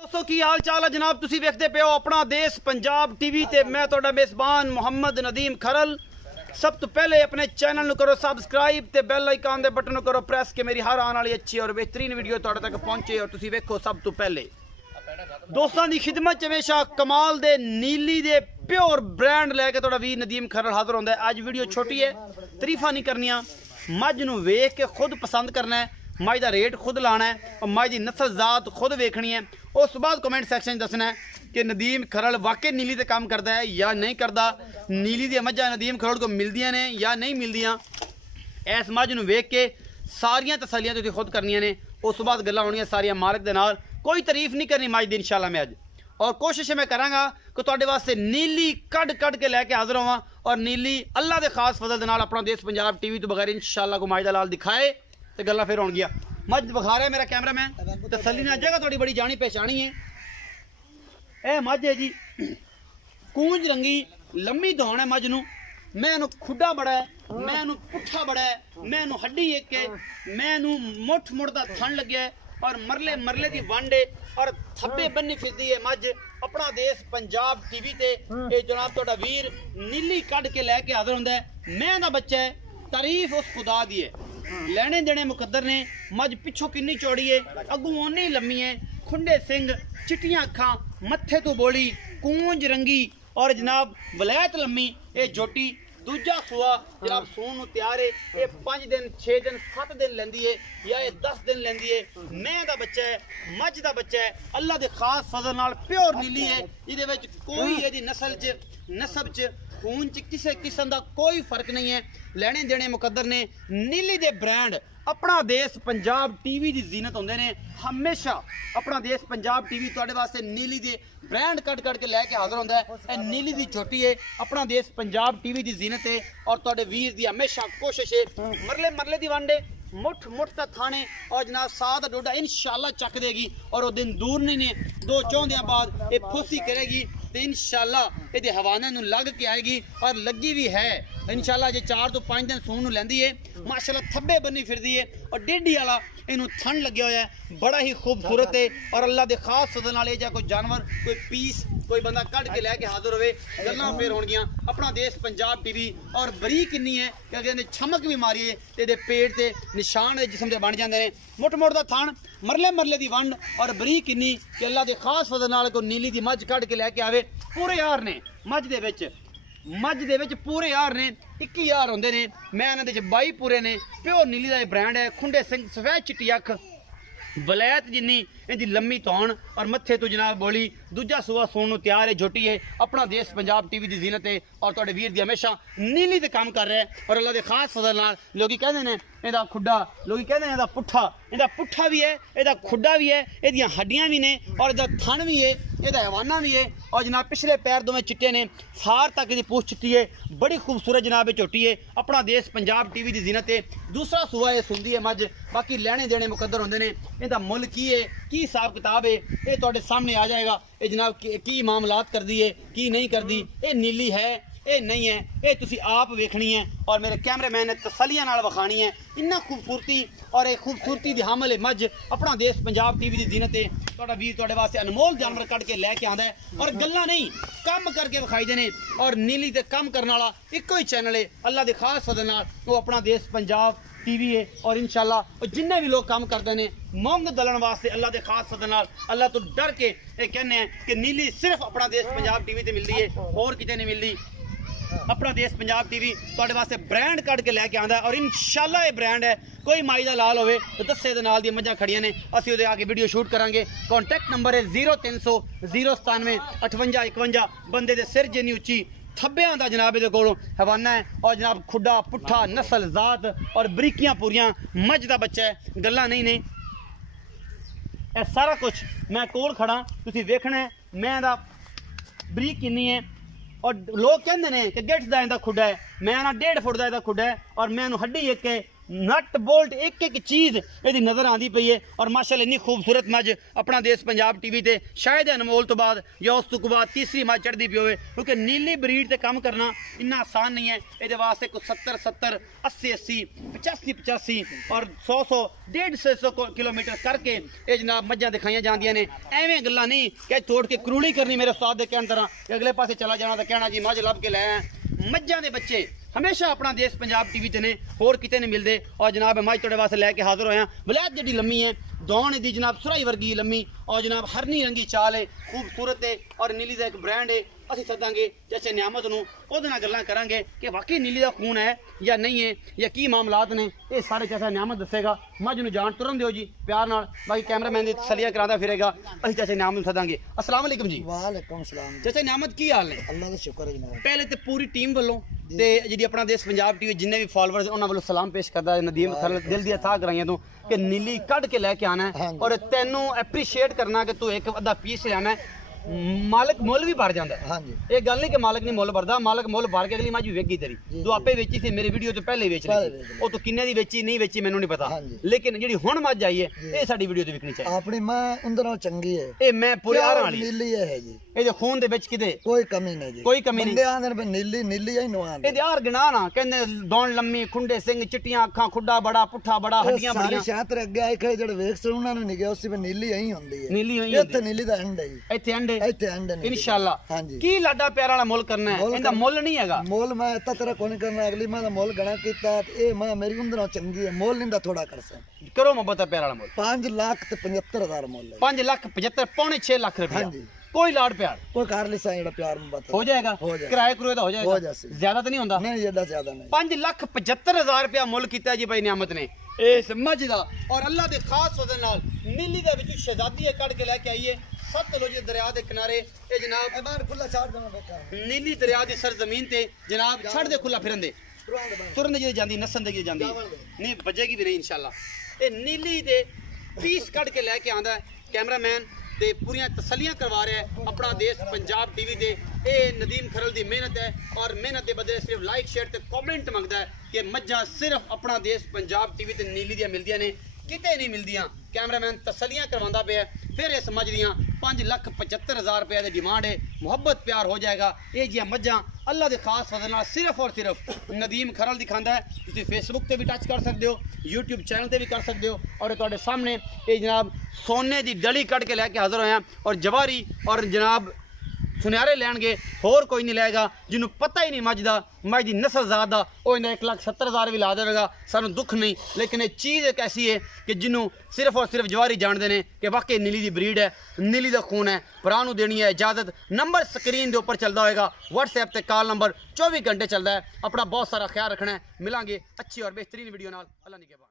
दोस्तों की हाल चाल है जनाब, तुसी वेखदे पे हो अपना देश पंजाब टीवी ते मैं तुहाडा मेज़बान मोहम्मद नदीम खरल। सब तो पहले अपने चैनल नु करो सबसक्राइब ते बेल आइकन दे बटन नु करो प्रेस के मेरी हर आने वाली अच्छी और बेहतरीन वीडियो तुहाडे तक पहुंचे और तुसी वेखो सब तो पहले। दोस्तों की खिदमत हमेशा कमाल दे नीली दे प्योर ब्रांड लैके तुहाडा वीर नदीम खरल हाजिर होंदा है। अज वीडियो छोटी है, तरीफा नहीं करनिया, मझ नू वेख के खुद पसंद करना है, मझ का रेट खुद लाना है और मझ की नस्ल जात खुद वेखनी है। उस बाद कमेंट सैक्शन दसना है कि नदीम खरल वाकई नीली से काम करता है या नहीं करता, नीली दी मझां नदीम खरल को मिलदियां ने या नहीं मिलदियां। इस मझ नूं वेख के सारियां तसलियां तुसीं खुद करनियां ने। उस बाद गल्लां होणियां सारियां मालिक दे नाल। कोई तारीफ नहीं करनी मझ दी इंशाअल्लाह मैं अज, और कोशिश मैं करांगा कि तुहाडे वास्ते नीली कढ के लैके हाजिर होवां और नीली अल्लाह दे खास फजल दे नाल अपना देश पंजाब टीवी तो बगैर इंशाअल्लाह को मझ दा लाल दिखाए तो गल्लां फिर होणगियां। मझ विखा रहा है मेरा कैमरामैन, तसल्ली नाल जगह थोड़ी बड़ी जानी पहचानी है। यह मझ है जी, कूंज रंगी लम्मी दौड़ है मझ नूं। मैं इनू खुडा बड़ा है, मैं इनू पुट्ठा बड़ा है, मैं इनू हड्डी एक है, मैं इनू मुठ मुठ दा थन लग्या है और मरले मरले दी वंड है और थब्बे बन्नी फिरदी है मझ। अपना देश पंजाब टीवी ते ये जनाब तुहाडा वीर नीली कढ के लैके हाजिर हुंदा है। मैं दा बच्चा है, तारीफ उस खुदा दी है, लेने देने मुकद्दर ने। मझ पिछों किन्नी चौड़ी है, अगू ओनी लम्मी है, खुंडे सिंग, चिट्टियां अखां, मत्थे तो बोली, कूंज रंगी और जनाब वलैत लम्मी। ये जोटी दूजा सुआ जनाब सून नूं तैयार है। ये 5 दिन 6 दिन 7 दिन लैंदी है या ये 10 दिन लैंदी है। मैं दा बच्चा है, मझ दा बच्चा है, अल्लाह दे खास फजल नाल प्योर नीली है। इहदे विच कोई इहदी नस्ल च नसब च खून च किसी किस्म का कोई फर्क नहीं है। लेने देने मुकद्दर ने। नीली दे ब्रांड अपना देश पंजाब टीवी की जीनत होंदे ने हमेशा। अपना देश पंजाब टीवी तुहाडे वास्ते नीली दे ब्रांड कट के लैके हाजिर होंदा है। ए नीली दी छोटी है, अपना देश पंजाब टीवी की जीनत है और तुहाडे वीर दी हमेशा कोशिश है। मरले मरले दी वंडे, मुठ मुठ दा थाने और जनाब साथ डोडा इंशाअल्लाह चक देगी और वो दिन दूर नहीं ने। 2 चौंदियां बाद ये फुसी करेगी तो इंशाअल्लाह ये हवाने नूं लग के आएगी और लगी भी है इंशाअल्लाह। जे 4 तो 5 दिन सून नूं लैंदी है माशाअल्लाह, थब्बे बनी फिरदी है और डेढ़ी वाला इनू थन लग्या होया है, बड़ा ही खूबसूरत है। और अल्लाह दे खास फजल नाल जा कोई जानवर कोई पीस कोई बंदा कट के लैके हाजिर होवे गल्लां फिर होणगियां। अपना देश पंजाब टीवी और बरीक किन्नी है कि अगर छमक भी मारीए तो ये पेट से निशान जिसम के बन जाते हैं। मुठ मुठ का थान, मरले मरले की वंड और बरीक किन्नी कि अल्लाह के खास फजल नाल को नीली की मझ कट के लैके आवे। पूरे यार ने मझ दे विच पूरे यार ने 21 यार होंदे ने। मैं इन्हां दे 22 पूरे ने। प्योर नीली का ब्रांड है। खुंडे सिंह, सफेद चिट्टी अख, वलैत जिन्नी इनकी लम्मी तौण और मत्थे तो जनाब बोली। दूजा सूआ सून नूं तैयार है, झोटी है। अपना देश पंजाब टीवी की जीनत है और तुहाडे वीर दी हमेशा नीली ते काम कर रहा है और अल्लाह के खास फजल नाल। लोग कहते हैं इहदा खुड्डा, लोग कहते हैं इहदा पुट्ठा। इहदा पुट्ठा भी है, इहदा खुड्डा भी है, इहदियां हड्डियां भी ने और इहदा थन भी है, इहदा हवाना भी है और जनाब पिछले पैर दोवें चिट्टे ने, सार तक इहदी पूछ चिट्टी है। बड़ी खूबसूरत जनाब ये झोटी है। अपना देश पंजाब टीवी की जीनत है। दूसरा सूआ ये सुंदी है मझ। बाकी लेने देने मुकद्दर होंदे ने। इहदा मुल की है, की हिसाब किताब है, ये तुहाडे सामने आ जाएगा। ये जनाब की मामलात कर दी है की नहीं कर दी, ये नीली है ये नहीं है, ये तुसी आप वेखनी है और मेरे कैमरामैन ने तसलियां नाल वखानी है। इन्ना खूबसूरती और एक खूबसूरती दी हामल है मझ। अपना देश पंजाब टीवी की जीनत है। तुहाडा वीर तुहाडे वास्ते अनमोल जानवर कट के लैके आंदा है और गल्लां नहीं कम करके विखाई देने। और नीली ते कम करने वाला इको ही चैनल है अल्लाह दे खास फजल नाल, वो अपना देश पंजाब टीवी है। और इंशाअल्लाह जिन्ने भी लोग काम करते हैं मोंग दलन वास्ते अल्लाह के खास फजल नाल अल्लाह तो डर के कहने हैं कि नीली सिर्फ अपना देश पंजाब टीवी ते मिलती है, और किते नहीं मिलती। अपना देश पंजाब टीवी तुहाडे वास्ते ब्रांड कट के लैके आंदा है और इंशाअल्लाह ये ब्रांड है। कोई माई दा लाल होवे तो दस्से दे नाल दी मझां खड़ियां ने, असीं उहदे आके वीडियो शूट करांगे। कॉन्टैक्ट नंबर है 0300 097 58 51। बंदे दे सिर जिन्नी उच्ची थब्बियां दा जनाब इहदे कोलों हवाना है और जनाब खुड्डा पुट्ठा नस्ल जात और बरीकियां पूरियां मझ दा बच्चा है। गल्लां नहीं ने, यह सारा कुछ मैं कोल खड़ा तुसीं वेखना है। मैं दा बरीक किन्नी है और लोग कहते हैं कि 1.5 दा खुड्डा है, मैं ना 1.5 फुट का खुड्डा है और मैं हड्डी एक है। नट बोल्ट एक एक चीज़ ये नज़र आती पई है। और माशाल्लाह इन्नी खूबसूरत मझ अपना देश पंजाब टीवी ते शायद अनमोल तो बाद या उस तो बाद तीसरी मझ चढ़ती पी होवे, क्योंकि नीली ब्रीड से काम करना इन्ना आसान नहीं है। ये वास्ते कुछ 70-70 80-80 85-85 और 100-100 150 किलोमीटर करके ये जनाब मझां दिखाई जांदियां ने। एवें गल्लां नहीं कि तोड़ के करूड़ी करनी मेरे उस्ताद दे कहण तरह कि अगले पासे चला जाना तो कहना जी मझ लभ के लै आए। मझां दे बच्चे हमेशा अपना देश पंजाब टीवी ते ने, होर किते नहीं मिलते। और जनाब मझ तुहाडे वास्ते लैके हाजिर होया। वलैत जिहड़ी लम्मी है, दौन दी जनाब सुराई वर्गी लम्मी, और जनाब हरनी रंगी चाल है, खूबसूरत है और नीली का एक ब्रांड है। ਅਸੀਂ ਸੱਦਾਂਗੇ ਚਾਚੇ ਨਿਆਮਤ ਨੂੰ, ਉਹਦੇ ਨਾਲ ਗੱਲਾਂ ਕਰਾਂਗੇ ਕਿ ਵਾਕਈ ਨੀਲੀ ਦਾ ਖੂਨ ਹੈ ਜਾਂ ਨਹੀਂ ਹੈ ਜਾਂ ਕੀ ਮਾਮਲਾਤ ਨੇ। ਇਹ ਸਾਰੇ ਚਾਚਾ ਨਿਆਮਤ ਦੱਸੇਗਾ। ਮੱਝ ਨੂੰ ਜਾਣ ਤੁਰਨ ਦਿਓ ਜੀ ਪਿਆਰ ਨਾਲ, ਬਾਕੀ ਕੈਮਰਾਮੈਨ ਦੀ ਤਸੱਲੀਆਂ ਕਰਾਉਂਦਾ ਫਿਰੇਗਾ। ਅਸੀਂ ਚਾਚੇ ਨਿਆਮਤ ਨੂੰ ਸੱਦਾਂਗੇ। अस्सलाम वालेकुम जी। वालेकुम सलाम। चाचा नियामत की हाल ने? अल्लाह का शुक्र है जनाब। पहले तो पूरी टीम वालों ते जी अपना देश पंजाब टीवी जिन्ने भी फॉलोअर्स उन्होंने वालों सलाम पेश करता है। नदीम खरल दिल दी अथाह कराइयां तू कि नीली कढ़ के लेके आना है और तेनू एप्रीशिएट करना कि तू एक अद्धा पीस लेना है। मालिक मुल भी भर जाता है। हाँ जी। ये गल नहीं कि मालिक नहीं मुल भरदा, मालिक मुल भर के अगली मझ भी वेगी तेरी तू आपे वेची थी। मेरी वीडियो तो पहले वेच ली, वो तू किन्ने दी वेची नहीं वेची मैनू नहीं पता, लेकिन जेडी हुण मझ आई है ये साडी वीडियो ते विकनी चाहिए। अपनी मां उंदे नाल चंगी है, ए मैं पूरी आराम वाली नीली है जी। ए दे खून दे विच किते कोई कमी नहीं जी, कोई कमी नहीं। बंदे आंदे ने नीली नीली ही नवान ए यार गिना ना कहंदे दौन लम्मी, खुंडे सिंह, चिट्टियां अखां, खुड्डा बड़ा, पुट्ठा बड़ा, हड्डियां बड़ियां। शायद अगे आए खे जेडे वेख सन उन्हां नूं नहीं गया, उसी पे नीली ही हुंदी है। नीली ही इत्थे नीली दा एंड है जी, इत्थे एंड इत्थे एंड नहीं इंशाल्लाह। हाँ जी। की लाडा प्यार वाला मुल करना है, इंदा मुल नहीं हैगा। मोल मैं इतना तेरा कोई करना, अगली मां दा मोल गणा कीता ए मां मेरी उंदे नाल चंगी है, मोल नहीं दा थोड़ा कर सा करो मोहब्बत प्यार वाला मुल। 5,75,000 मोल है। 5,75,000 पौने 6 लाख रुपया। हाँ जी। कोई लाड प्यार कोई कार लिसा जेड़ा प्यार मोहब्बत हो जाएगा, किराए कुराए दा हो हो जाएगा, जासी। ज्यादा तो नहीं होंदा। नहीं एडा ज्यादा नहीं। 5,75,000 रुपया मुल कीता जी भाई नियामत ने इस मझ दा। और अल्लाह दे खास वजह नाल नीली दे विच शहजादी कढ़ के लेके आईए सतलुज दरिया के किनारे। ये जनाब बाहर खुला छाड़ देना बेटा, नीली दरिया की सरजमीन ते जनाब छड़ दे खुला फिरन दे तुरन जी जांदी नसन दे जांदी नहीं बजेगी भी नहीं इंशाल्लाह। ये नीली दे पीस कढ़ के लेके आंदा है कैमरामैन ते पूरी तसलियां करवा रहा है अपना देश पंजाब टीवी ते। ये नदीम खरल दी मेहनत है और मेहनत के बदले सिर्फ लाइक शेयर ते कमेंट मंगता है कि मझां सिर्फ अपना देश पंजाब टीवी ते नीली दियां मिलदियां ने, किते नहीं मिलदियां। कैमरामैन तसलियां करवांदा पे फिर ये समझ दियां 5,75,000 रुपये की डिमांड है। मुहब्बत प्यार हो जाएगा। ये जी मझां अल्लाह के खास फजल नाल सिर्फ और सिर्फ नदीम खरल दिखाता है। तुसीं फेसबुक पे भी टच कर सकते हो, यूट्यूब चैनल पे भी कर सकते हो। और तुहाडे सामने ये जनाब सोने की डली कढ़ के लैके हाजिर होया और जवारी और जनाब सुनहरे लैणगे, होर कोई नहीं लैगा। जिन्हों पता ही नहीं मझ दा, मझ की नस्ल जात दा, वो इन्हें 1,70,000 भी ला देगा, सानू दुख नहीं। लेकिन ये चीज़ एक ऐसी है कि जिन्हों सिर्फ और सिर्फ जवारी जानते हैं कि वाकई नीली की ब्रीड है, नीली का खून है। भरा नूं देनी है इजाजत। नंबर स्क्रीन के उपर चलता होगा, व्हाट्सएप ते कॉल नंबर 24 घंटे चलता है। अपना बहुत सारा ख्याल रखना है। मिलांगे अच्छी और बेहतरीन वीडियो नाल। अल्लाह निगहबान।